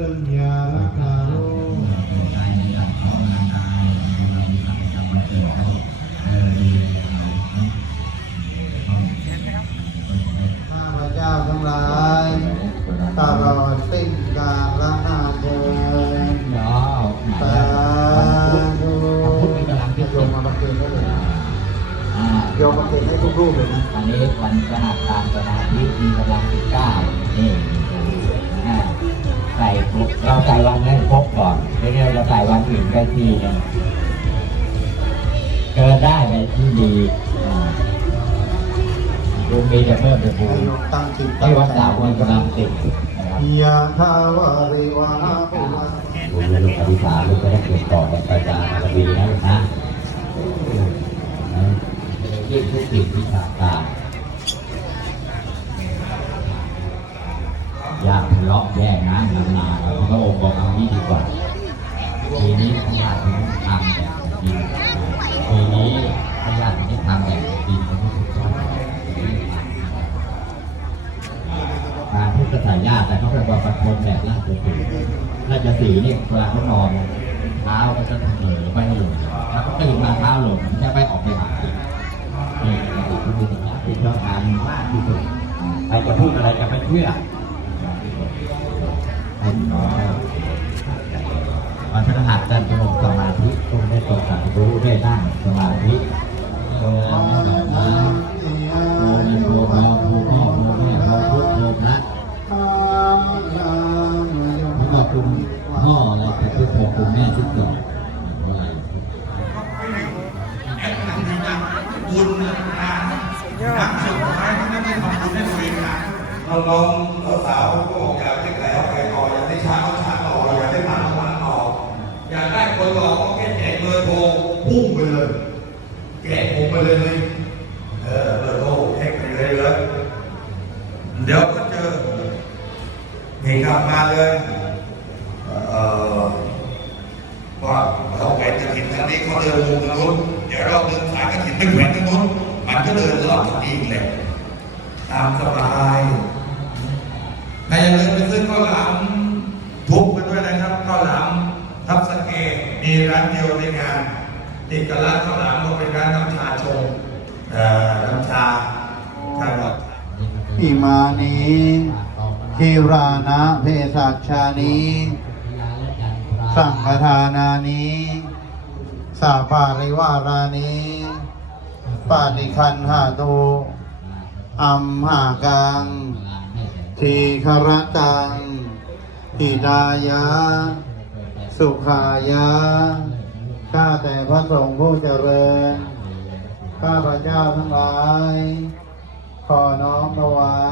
รึ่งยารักษาโรคข้าพเจ้าทั้งหลายตลอดสิ้นกาลนานเทินเนาะสาธุพุทธกำลังที่โยมมาบังเกินได้เลยนะอ่าโยมบังเกินให้ทุกรูปเลยนะ วันนี้วันสหัสการสมาธิมีกำลังที่เก้านี่ ใส่วันให้ครบก่อนไม่ได้เราใส่วันอื่นได้ที่หนึงเกินได้ในที่ดีอ่าบุญมีแต่เพิ่มแต่บุให้ญโยมตั้งจิตที่วัดสามวันกำลังติดนะครับยะทาวาริวาปุระบุญในลูกอธิษฐานลูกจะได้เกิดต่อในประจาบารมีนะลูกนะยิ่งทุกสิ่งที่ขาดตาอยากทะ เลาะแย่งนะนานๆพระองค์บอกเอานี้ดีกว่าปีนี้พระญาติถึงทำแบบจริงปีนี้พระญาติถึงทำแบบจริงเป็นที่สุดยอดการพุทธสายญาติแต่เขาเป็นว่าประทนแบบราชสีห์ราชสีนี่เวลาเขานอนเท้าก็จะเหนือไปหล่นแล้วก็ตื่นมาเท้าหล่นมันจะไปออกไปหานี่คือสิ่งที่ต้องการมากที่สุดใครจะพูดอะไรจะไม่เชื่อ อันนี้รับวันพฤหัสกันสงบสมาธิตรงได้ตรงกับรู้ได้นั่งสมาธิโอมนะโอมโอมโอมโอมโอมพุทโอมนะพระบาคุณพ่ออะไรเป็พ่เป็นคุณแม่ที่เกิดบุญนะสุดยอดสุดท้ายก็ไม่ได้ทำบุญให้ตัวเองนะ น้องๆสาวก็บอกอยากได้แกล้วแกต่ออยากได้ช้างเอาช้างอออยากได้หมาเอาหมาอออยากได้คนหล่อก็แค่แจกเบอร์โทรพุ่งไปเลยแจกผมไปเลยเลยเออเบอร์โทรแท็กไปเลยเลยเดี๋ยวก็เจอนี่ครับมาเลยเออว่าเราแหวนกระถิ่นทางนี้เขาเดินมุมนู้นเดี๋ยวเราเดินสายกระถิ่นไปแหวนทางนู้นมันก็เดินรอบกันอีกแหละตามสบาย แต่อย่าลืมไปซื้อข้าวหลามทุบไปด้วยนะครับข้าวหลามทับสเกมีร้านเดียวในงานติดกับร้านข้าวหลามก็เป็นร้านน้ำชาชงน้ำชาชาหลอดอิมานิทิรานะเพศัชานิสังฆทานานิสาปาริวารานิปาติคันหาตุอัมหากัง ทีครตังหิดายะ สุขายะ ข้าแต่พระสงฆ์ผู้เจริญ ข้าพระเจ้าทั้งหลาย ขอน้อมถวาย